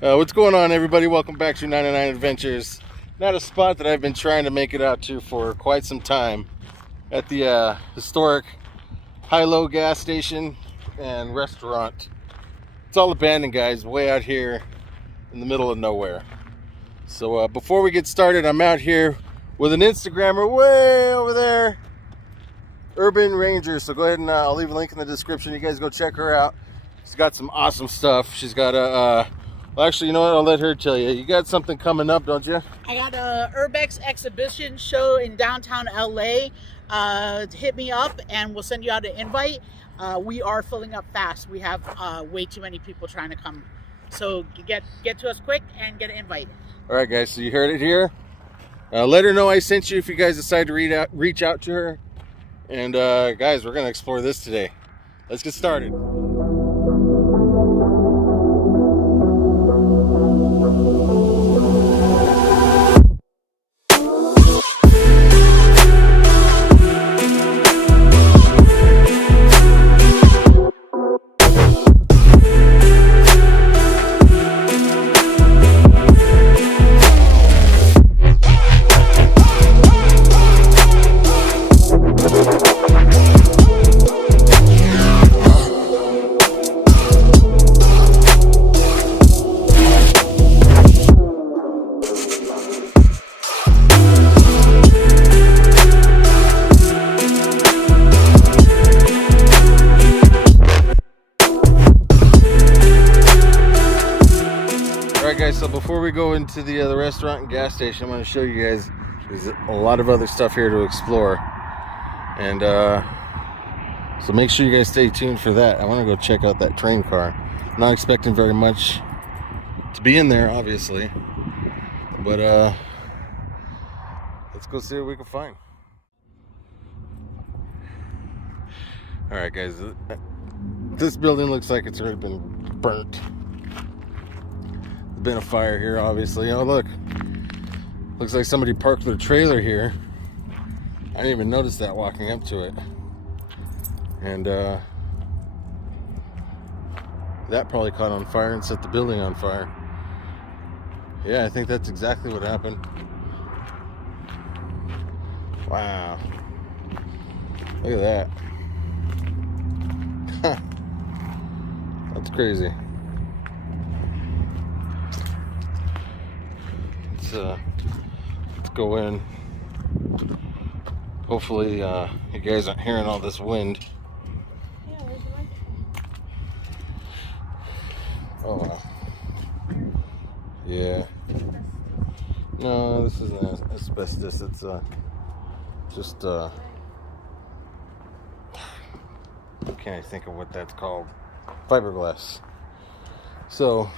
What's going on, everybody? Welcome back to 99 Adventures. Not a spot that I've been trying to make it out to for quite some time. At the historic high-low gas station and restaurant. It's all abandoned, guys, way out here in the middle of nowhere. So before we get started, I'm out here with an Instagrammer way over there, Urban Ranger. So go ahead and I'll leave a link in the description. You guys go check her out. She's got some awesome stuff. She's got a well, actually, you know what? I'll let her tell you. You got something coming up, don't you? I got a Urbex exhibition show in downtown LA. Hit me up and we'll send you out an invite. We are filling up fast. We have way too many people trying to come. So get to us quick and get an invite. All right, guys. So you heard it here. Let her know I sent you if you guys decide to reach out to her. And guys, we're going to explore this today. Let's get started. So before we go into the restaurant and gas station, I'm going to show you guys there's a lot of other stuff here to explore, and so make sure you guys stay tuned for that. I want to go check out that train car. I'm not expecting very much to be in there, obviously, but let's go see what we can find. All right, guys, this building looks like it's already been burnt. Been a fire here, obviously. Oh, look, looks like somebody parked their trailer here. I didn't even notice that walking up to it. And that probably caught on fire and set the building on fire. Yeah, I think that's exactly what happened. Wow, look at that. That's crazy. Let's go in. Hopefully you guys aren't hearing all this wind. Oh wow. Yeah. No, this isn't asbestos. It's just what can't I think of what that's called? Fiberglass. So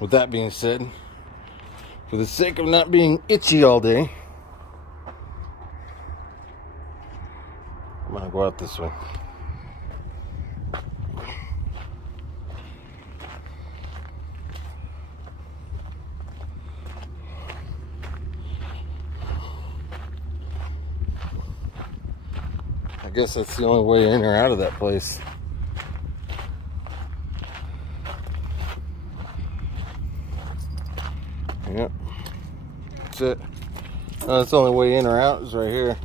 with that being said, for the sake of not being itchy all day, I'm gonna go out this way. I guess that's the only way in or out of that place. Yep, that's it. That's the only way in or out is right here.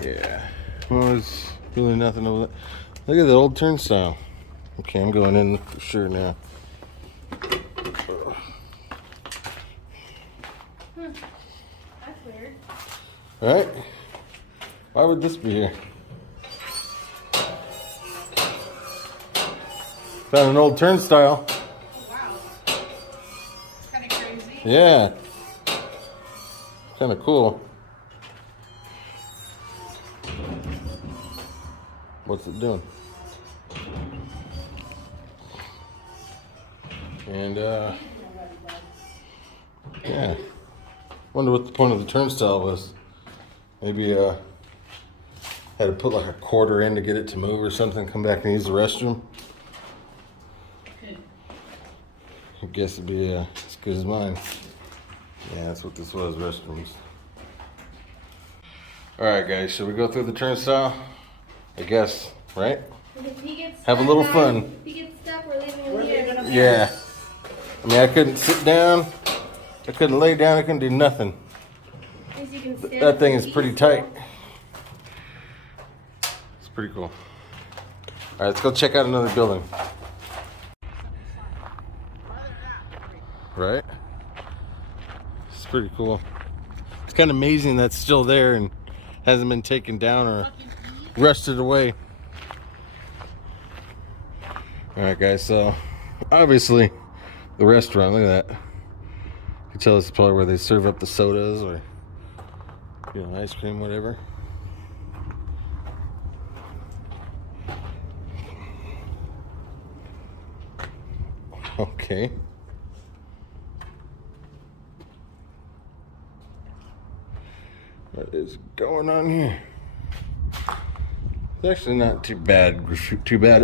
Yeah, well, there's really nothing over there. Look at that old turnstile. Okay, I'm going in for sure now. That's weird. Right? Why would this be here? Found an old turnstile. Oh, wow. It's kind of crazy. Yeah. Kind of cool. What's it doing? And yeah. Wonder what the point of the turnstile was. Maybe had to put like a quarter in to get it to move or something, come back and use the restroom. I guess it'd be as good as mine. Yeah, that's what this was, restrooms. Alright guys, should we go through the turnstile? I guess, right? If he gets Have a stuck, little guys, fun. If he gets stuck, we're leaving him here. Yeah. I mean, I couldn't sit down. I couldn't lay down. I couldn't do nothing. At least you can stand That up thing and is eat pretty still. tight. It's pretty cool. Alright, let's go check out another building. Right? It's pretty cool. It's kind of amazing that's still there and hasn't been taken down or rusted away. Alright guys, so obviously the restaurant, look at that. You can tell this is probably where they serve up the sodas or, you know, ice cream, whatever. Okay. What is going on here? It's actually not too bad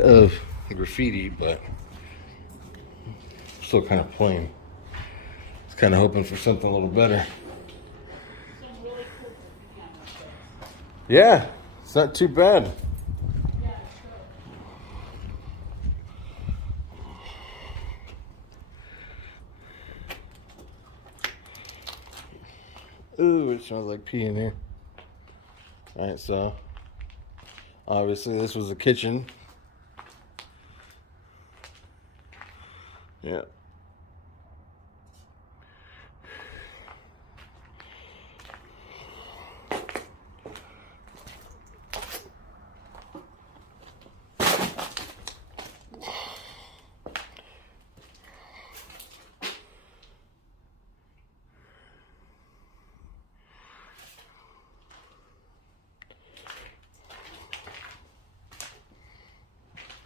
of graffiti, but still kind of plain. It's kind of hoping for something a little better. Yeah, it's not too bad. Ooh, it smells like pee in here. Alright, so obviously this was a kitchen. Yeah.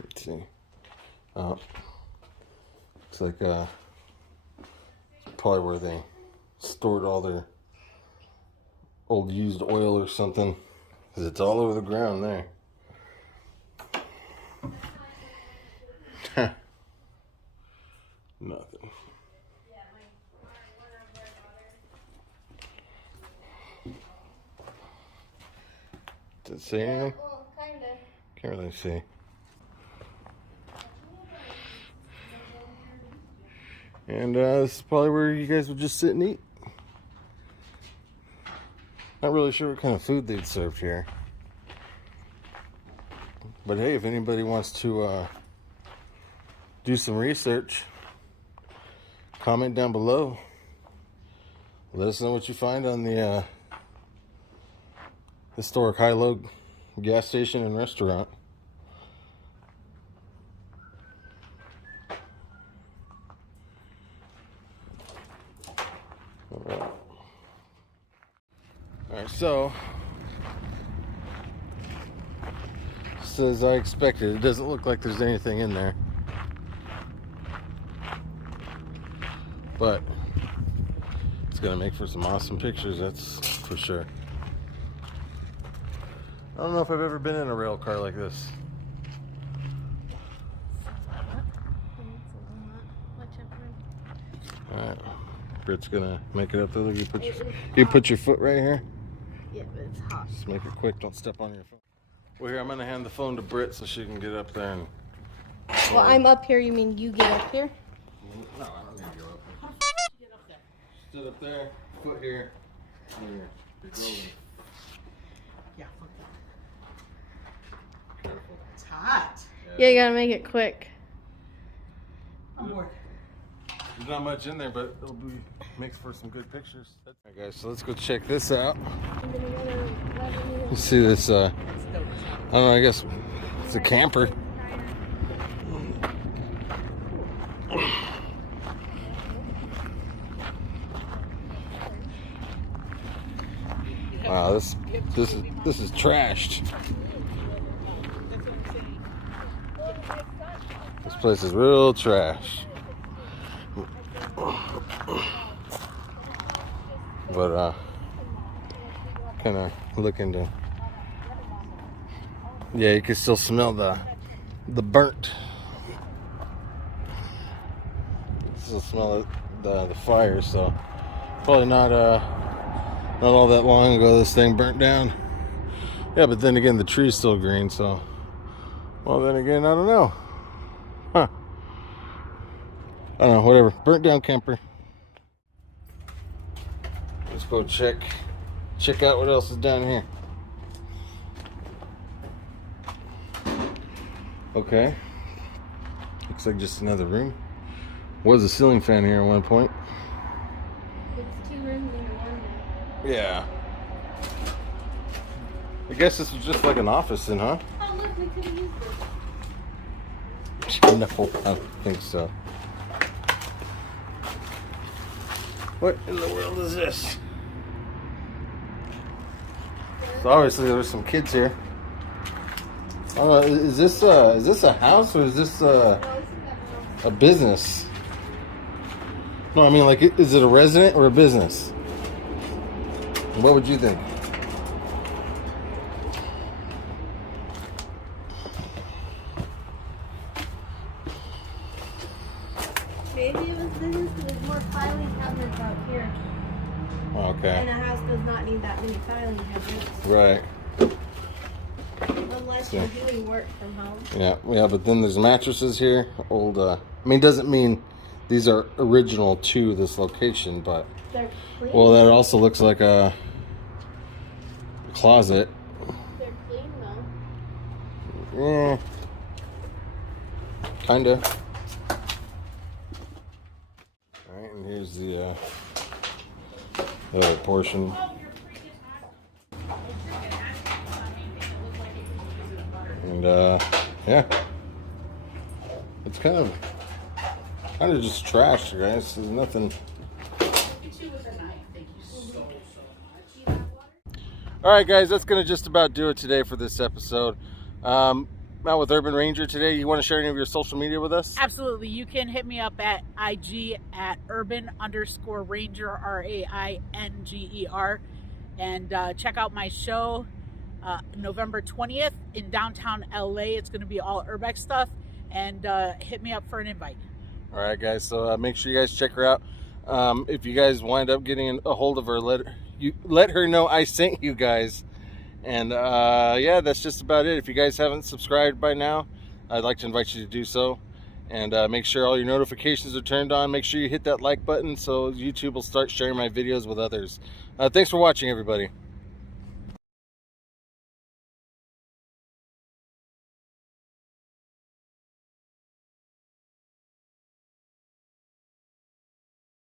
Let's see. Oh, it's like probably where they stored all their old used oil or something, because it's all over the ground there. Nothing. Did it say anything? Well, kinda. Can't really see. And this is probably where you guys would just sit and eat. Not really sure what kind of food they'd served here. But hey, if anybody wants to do some research, comment down below. Let us know what you find on the historic high-low gas station and restaurant. Alright, so just as I expected, it doesn't look like there's anything in there. But it's gonna make for some awesome pictures, that's for sure. I don't know if I've ever been in a rail car like this. Alright, Britt's gonna make it up there. You put your foot right here. Yeah, but it's hot. Just make it quick, don't step on your phone. Well, here, I'm gonna hand the phone to Britt so she can get up there and... Well, I'm up here. You mean you get up here? No, I don't need to go up there. How the fuck did you get up there? Stood up there, foot here, here. You're golden. Yeah, fuck that. Careful. It's hot. Yeah, you gotta make it quick. I'm bored. There's not much in there, but it'll be makes for some good pictures. Alright guys, so let's go check this out. You see this, I don't know, I guess it's a camper. Wow, this is trashed. This place is real trash. But kind of looking to, yeah, you can still smell the burnt. Still smell the fire, so probably not all that long ago this thing burnt down. Yeah, but then again, the tree's still green, so. Well, then again, I don't know. Huh. I don't know, whatever. Burnt down camper. Let's go check out what else is down here. Okay. Looks like just another room. Was a ceiling fan here at one point. It's 2 rooms into one now. Yeah. I guess this was just like an office then, huh? Oh, look, we could have used this. No, I don't think so. What in the world is this? So obviously there were some kids here. Oh, is this a house or is this a business? No, I mean, like, is it a resident or a business? What would you think? Maybe it was business because there's more filing cabinets out here. Okay. And a house does not need that many filing cabinets. Right. Unless you're doing work from home. Yeah, but then there's mattresses here. Old, I mean, doesn't mean these are original to this location, but. They're clean. Well, that also looks like a closet. They're clean though. Kinda. Alright, and here's the other portion. And yeah. It's kind of just trash, guys. There's nothing. Alright guys, that's going to just about do it today for this episode. Out with Urban Ranger today. You want to share any of your social media with us? Absolutely. You can hit me up at IG at urban_ranger, RAINGER. And check out my show November 20th in downtown LA. It's going to be all urbex stuff. And hit me up for an invite. Alright guys, so make sure you guys check her out. If you guys wind up getting a hold of her, let her know I sent you guys. And yeah, that's just about it. If you guys haven't subscribed by now, I'd like to invite you to do so. And make sure all your notifications are turned on. Make sure you hit that like button so YouTube will start sharing my videos with others. Thanks for watching, everybody.